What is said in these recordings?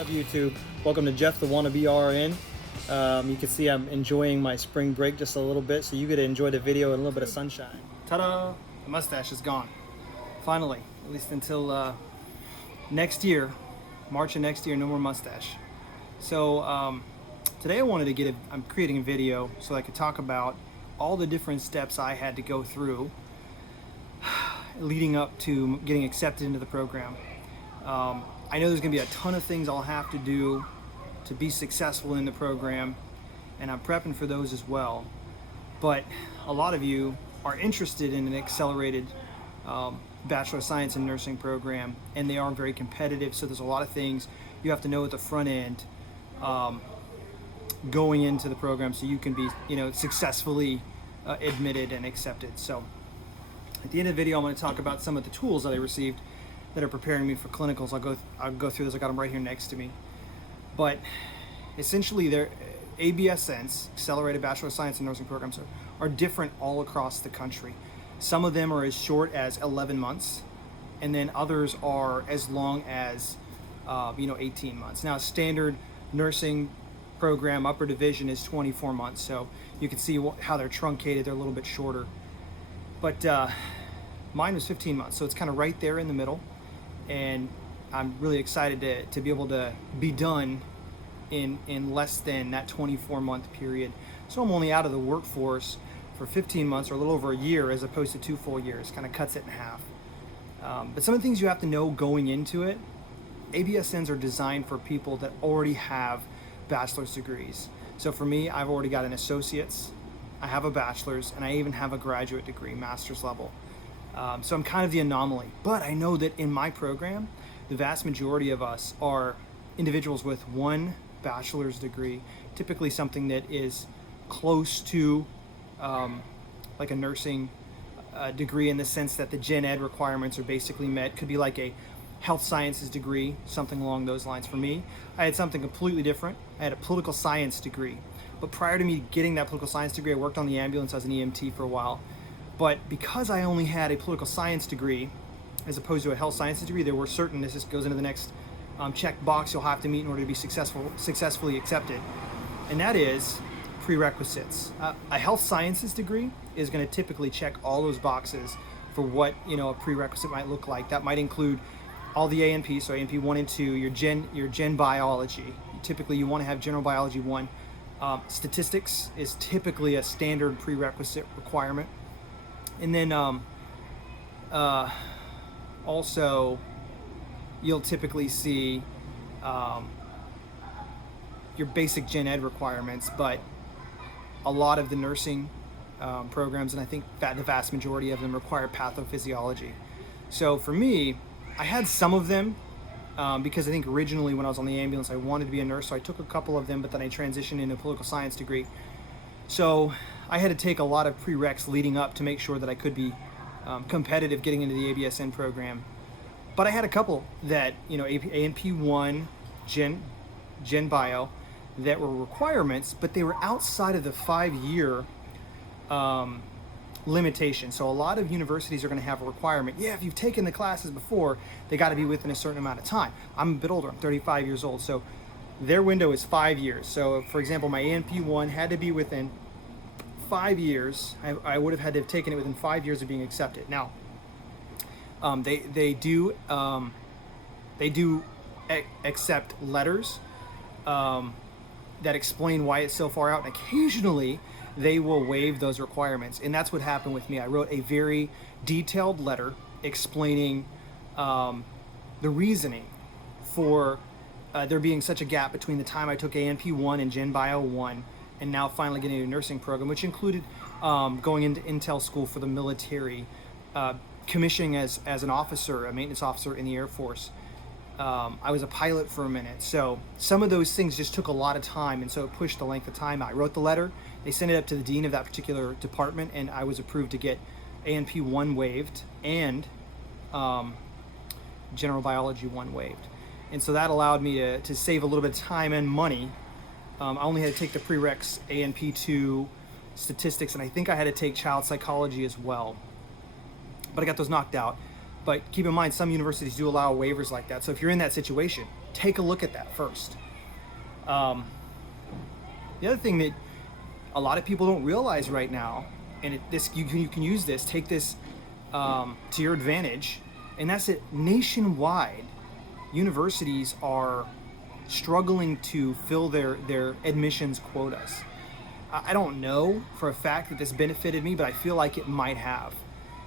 up, YouTube? Welcome to Jeff the Wannabe RN. You can see I'm enjoying my spring break just a little bit, so you get to enjoy the video and a little bit of sunshine. Ta-da! The mustache is gone. Finally, at least until next year, March of next year, no more mustache. So today I wanted to I'm creating a video so I could talk about all the different steps I had to go through leading up to getting accepted into the program. I know there's going to be a ton of things I'll have to do to be successful in the program, and I'm prepping for those as well. But a lot of you are interested in an accelerated Bachelor of Science in Nursing program, and they are very competitive, so there's a lot of things you have to know at the front end going into the program so you can be successfully admitted and accepted. So at the end of the video, I'm going to talk about some of the tools that I received that are preparing me for clinicals. I'll go through this. I got them right here next to me. But essentially, they're ABSNs, Accelerated Bachelor of Science in Nursing programs, are different all across the country. Some of them are as short as 11 months, and then others are as long as 18 months. Now, a standard nursing program, upper division, is 24 months. So you can see how they're truncated. They're a little bit shorter. But mine was 15 months, so it's kind of right there in the middle. And I'm really excited to be able to be done in less than that 24-month period. So I'm only out of the workforce for 15 months, or a little over a year, as opposed to 2 full years. Kind of cuts it in half. But some of the things you have to know going into it, ABSNs are designed for people that already have bachelor's degrees. So for me, I've already got an associate's, I have a bachelor's, and I even have a graduate degree, master's level. So I'm kind of the anomaly. But I know that in my program, the vast majority of us are individuals with one bachelor's degree, typically something that is close to like a nursing degree, in the sense that the gen ed requirements are basically met. Could be like a health sciences degree, something along those lines. For me, I had something completely different. I had a political science degree. But prior to me getting that political science degree, I worked on the ambulance as an EMT for a while. But because I only had a political science degree as opposed to a health sciences degree, there were certain, this just goes into the next check box you'll have to meet in order to be successfully accepted. And that is prerequisites. A health sciences degree is going to typically check all those boxes for what a prerequisite might look like. That might include all the A&P, so A&P 1 and 2, your gen biology. Typically you want to have general biology 1. Statistics is typically a standard prerequisite requirement. And then also you'll typically see your basic gen ed requirements, but a lot of the nursing programs, and I think the vast majority of them, require pathophysiology. So for me, I had some of them because I think originally when I was on the ambulance, I wanted to be a nurse, so I took a couple of them, but then I transitioned into a political science degree. So I had to take a lot of Pre-Reqs leading up to make sure that I could be competitive getting into the ABSN program. But I had a couple that, A&P 1, Gen Bio, that were requirements, but they were outside of the 5-year limitation. So a lot of universities are going to have a requirement. Yeah, if you've taken the classes before, they got to be within a certain amount of time. I'm a bit older. I'm 35 years old. So their window is 5 years. So for example, my A&P 1 had to be within 5 years. I would have had to have taken it within 5 years of being accepted. Now, they do accept letters that explain why it's so far out, and occasionally they will waive those requirements. And that's what happened with me. I wrote a very detailed letter explaining the reasoning for there being such a gap between the time I took A&P 1 and Gen Bio 1 and now finally getting into a nursing program, which included going into intel school for the military, commissioning as an officer, a maintenance officer in the Air Force. I was a pilot for a minute. So some of those things just took a lot of time, and so it pushed the length of time. I wrote the letter, they sent it up to the dean of that particular department, and I was approved to get A&P 1 waived and general biology 1 waived. And so that allowed me to save a little bit of time and money. I only had to take the Pre-Reqs, A&P 2, statistics, and I think I had to take child psychology as well. But I got those knocked out. But keep in mind, some universities do allow waivers like that. So if you're in that situation, take a look at that first. The other thing that a lot of people don't realize right now, and you can use this, take this to your advantage, and that's that nationwide universities are struggling to fill their admissions quotas. I don't know for a fact that this benefited me, but I feel like it might have.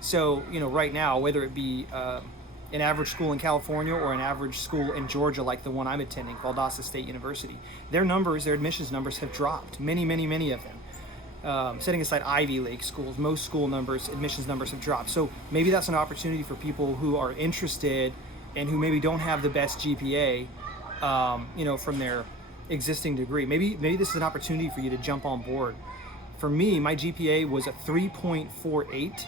So, right now, whether it be an average school in California or an average school in Georgia, like the one I'm attending, Valdosta State University, their admissions numbers have dropped. Many, many, many of them. Setting aside Ivy League schools, most school admissions numbers have dropped. So maybe that's an opportunity for people who are interested and who maybe don't have the best GPA, from their existing degree. Maybe this is an opportunity for you to jump on board. For me, my GPA was a 3.48.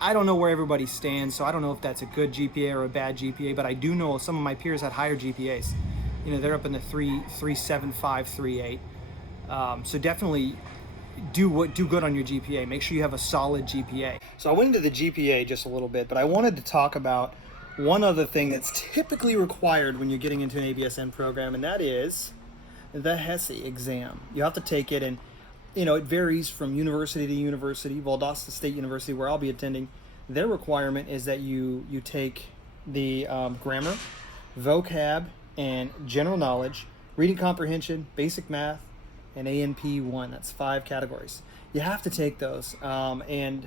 I don't know where everybody stands, so I don't know if that's a good GPA or a bad GPA, but I do know some of my peers had higher GPAs. They're up in the 3.75, 3.8. So definitely do good on your GPA. Make sure you have a solid GPA. So I went into the GPA just a little bit, but I wanted to talk about one other thing that's typically required when you're getting into an ABSN program, and that is the HESI exam. You have to take it, and it varies from university to university. Valdosta State University, where I'll be attending, their requirement is that you take the grammar, vocab, and general knowledge, reading comprehension, basic math, and A&P 1. That's 5 categories. You have to take those. And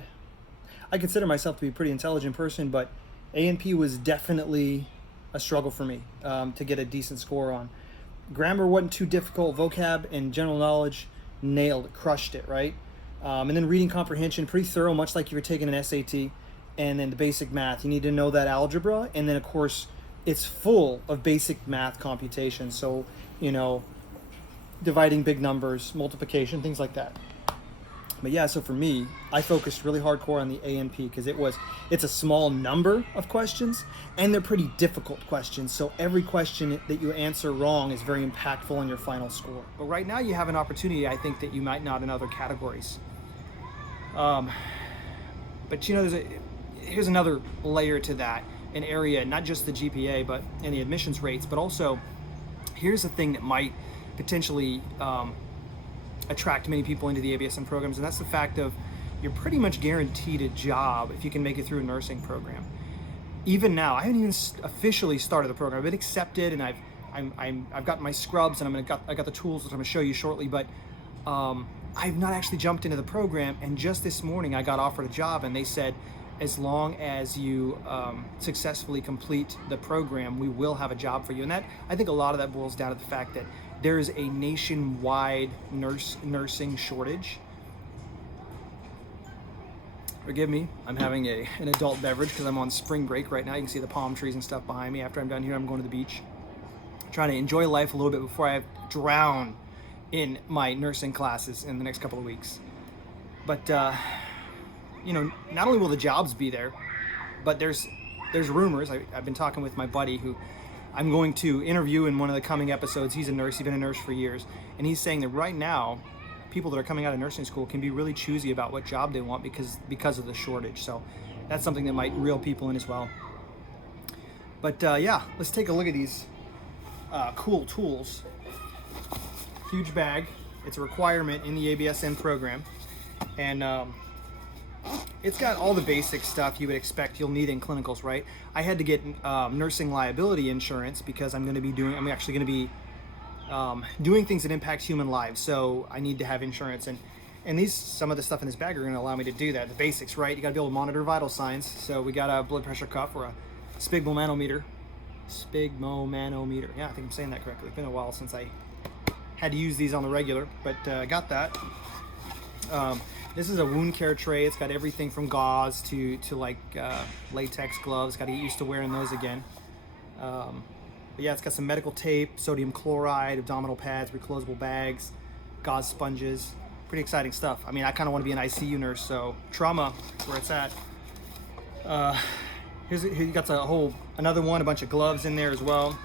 I consider myself to be a pretty intelligent person, but A&P was definitely a struggle for me to get a decent score on. Grammar wasn't too difficult. Vocab and general knowledge, nailed it, crushed it, right? And then reading comprehension, pretty thorough, much like you were taking an SAT. And then the basic math, you need to know that algebra. And then, of course, it's full of basic math computation. So, dividing big numbers, multiplication, things like that. But yeah, so for me, I focused really hardcore on the A&P because it's a small number of questions, and they're pretty difficult questions. So every question that you answer wrong is very impactful on your final score. But right now you have an opportunity, I think, that you might not in other categories. But here's another layer to that, an area, not just the GPA, but and the admissions rates, but also here's the thing that might potentially attract many people into the ABSN programs, and that's the fact of you're pretty much guaranteed a job if you can make it through a nursing program. Even now, I haven't even officially started the program. I've been accepted, and I've got my scrubs, and I got the tools, which I'm going to show you shortly. But I've not actually jumped into the program, and just this morning I got offered a job, and they said, as long as you successfully complete the program, we will have a job for you. And that, I think, a lot of that boils down to the fact that there is a nationwide nursing shortage. Forgive me, I'm having an adult beverage because I'm on spring break right now. You can see the palm trees and stuff behind me. After I'm done here, I'm going to the beach. I'm trying to enjoy life a little bit before I drown in my nursing classes in the next couple of weeks. But not only will the jobs be there, but there's rumors. I've been talking with my buddy who I'm going to interview in one of the coming episodes. He's a nurse. He's been a nurse for years. And he's saying that right now, people that are coming out of nursing school can be really choosy about what job they want because of the shortage. So that's something that might reel people in as well. But let's take a look at these cool tools. Huge bag. It's a requirement in the ABSN program. And it's got all the basic stuff you would expect you'll need in clinicals, right? I had to get nursing liability insurance because I'm actually going to be doing things that impact human lives. So I need to have insurance, and some of the stuff in this bag are going to allow me to do that. The basics, right? You got to be able to monitor vital signs. So we got a blood pressure cuff or a sphygmomanometer. Yeah, I think I'm saying that correctly. It's been a while since I had to use these on the regular, but I got that. This is a wound care tray. It's got everything from gauze to latex gloves. Got to get used to wearing those again. But yeah, it's got some medical tape, sodium chloride, abdominal pads, reclosable bags, gauze sponges. Pretty exciting stuff. I mean, I kind of want to be an ICU nurse, so trauma is where it's at. Here you got another one, a bunch of gloves in there as well.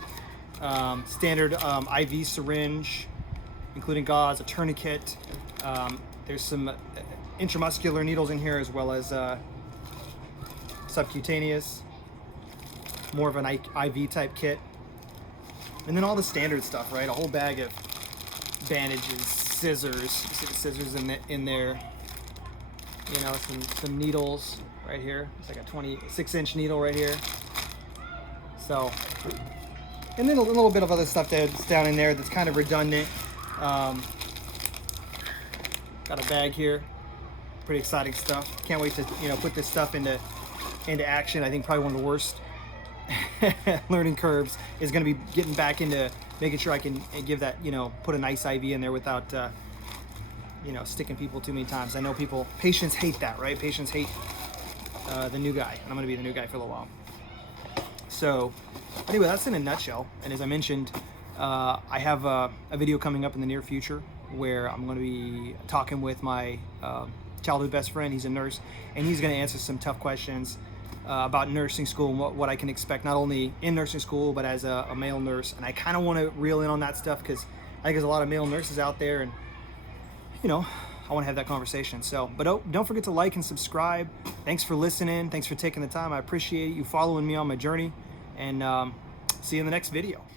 Standard IV syringe, including gauze, a tourniquet. There's some intramuscular needles in here as well as subcutaneous, more of an IV type kit. And then all the standard stuff, right? A whole bag of bandages, scissors. You see the scissors in there. You know, some needles right here. It's like a 26-inch needle right here. So, and then a little bit of other stuff that's down in there that's kind of redundant. Got a bag here. Pretty exciting stuff. Can't wait to, you know, put this stuff into action. I think probably one of the worst learning curves is going to be getting back into making sure I can give that, you know, put a nice IV in there without, you know, sticking people too many times. I know patients hate that, right? Patients hate the new guy, and I'm going to be the new guy for a little while. So anyway, that's in a nutshell. And as I mentioned, I have a video coming up in the near future where I'm going to be talking with my childhood best friend. He's a nurse, and he's going to answer some tough questions about nursing school and what I can expect, not only in nursing school, but as a male nurse. And I kind of want to reel in on that stuff because I think there's a lot of male nurses out there, and, you know, I want to have that conversation. So, but don't forget to like and subscribe. Thanks for listening. Thanks for taking the time. I appreciate you following me on my journey, and see you in the next video.